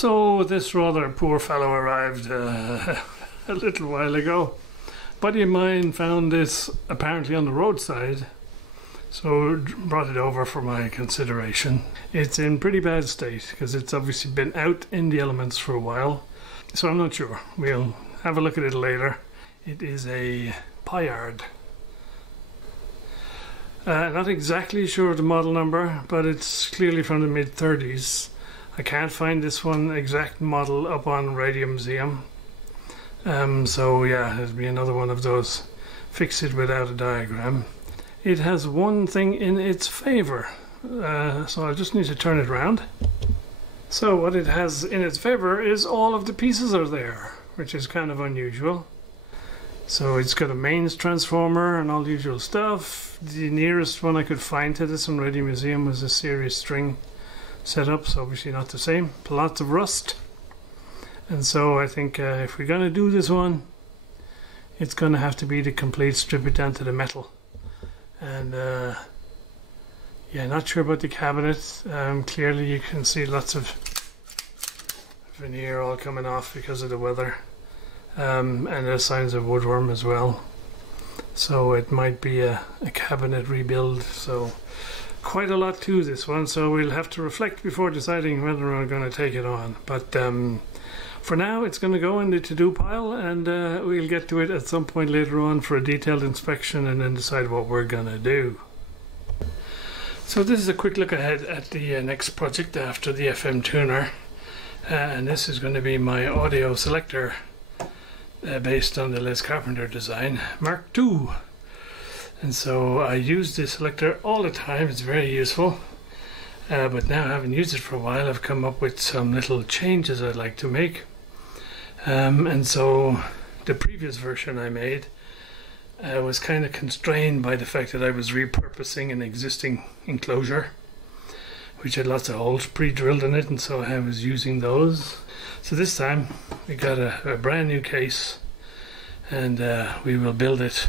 So this rather poor fellow arrived a little while ago. A buddy of mine found this apparently on the roadside, so brought it over for my consideration. It's in pretty bad state because it's obviously been out in the elements for a while, so I'm not sure. We'll have a look at it later. It is a Payard. Not exactly sure of the model number, but it's clearly from the mid-30s. I can't find this one exact model up on Radio Museum. So yeah, it'll be another one of those fix it without a diagram. It has one thing in its favor, so I just need to turn it around. So what it has in its favor is all of the pieces are there, which is kind of unusual. So it's got a mains transformer and all the usual stuff. The nearest one I could find to this on Radio Museum was a series string setup, so obviously not the same. Lots of rust. And so I think if we're going to do this one, it's going to have to be the complete strip it down to the metal. And yeah, not sure about the cabinet. Clearly you can see lots of veneer all coming off because of the weather. And there's signs of woodworm as well. So it might be a cabinet rebuild. So quite a lot to this one. So we'll have to reflect before deciding whether we're going to take it on. But for now, it's going to go in the to-do pile, and we'll get to it at some point later on for a detailed inspection and then decide what we're going to do. So this is a quick look ahead at the next project after the FM tuner. And this is going to be my audio selector based on the Les Carpenter design, Mark II. And so I use this selector all the time, it's very useful. But now, having used it for a while, I've come up with some little changes I'd like to make. And so the previous version I made was kind of constrained by the fact that I was repurposing an existing enclosure, which had lots of holes pre-drilled in it, and so I was using those. So this time we got a brand new case, and we will build it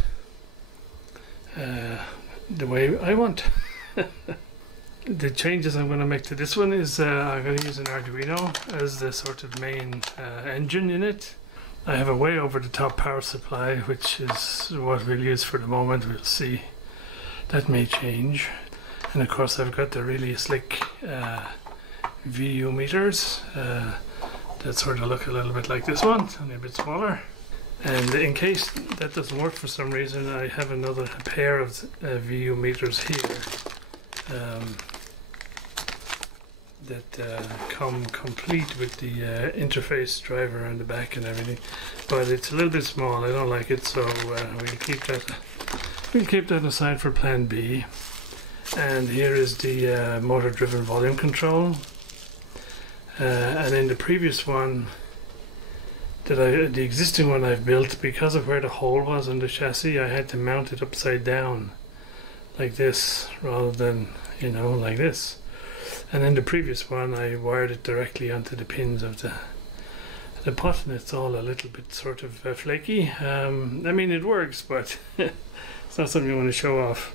the way I want. The changes I'm going to make to this one is I'm going to use an Arduino as the sort of main engine in it. I have a way over the top power supply, which is what we'll use for the moment. We'll see. That may change. And of course I've got the really slick VU meters that sort of look a little bit like this one, only a bit smaller. And in case that doesn't work for some reason, I have another pair of VU meters here that come complete with the interface driver on the back and everything. But it's a little bit small, I don't like it, so we'll keep that aside for plan B. And here is the motor driven volume control. And in the previous one, the existing one I've built, because of where the hole was in the chassis, I had to mount it upside down like this rather than, you know, like this. And in the previous one I wired it directly onto the pins of the pot, and it's all a little bit sort of flaky. I mean, it works, but it's not something you want to show off.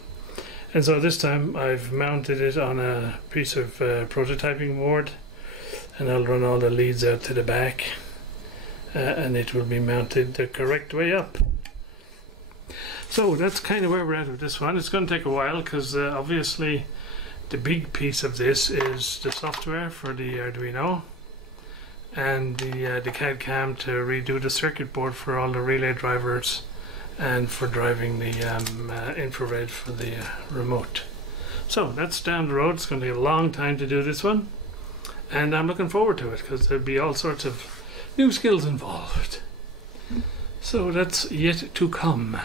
And so this time I've mounted it on a piece of prototyping board, and I'll run all the leads out to the back. And it will be mounted the correct way up. So that's kind of where we're at with this one. It's going to take a while because obviously the big piece of this is the software for the Arduino and the CAD CAM to redo the circuit board for all the relay drivers and for driving the infrared for the remote. So that's down the road. It's going to take a long time to do this one, and I'm looking forward to it because there'll be all sorts of new skills involved. So that's yet to come.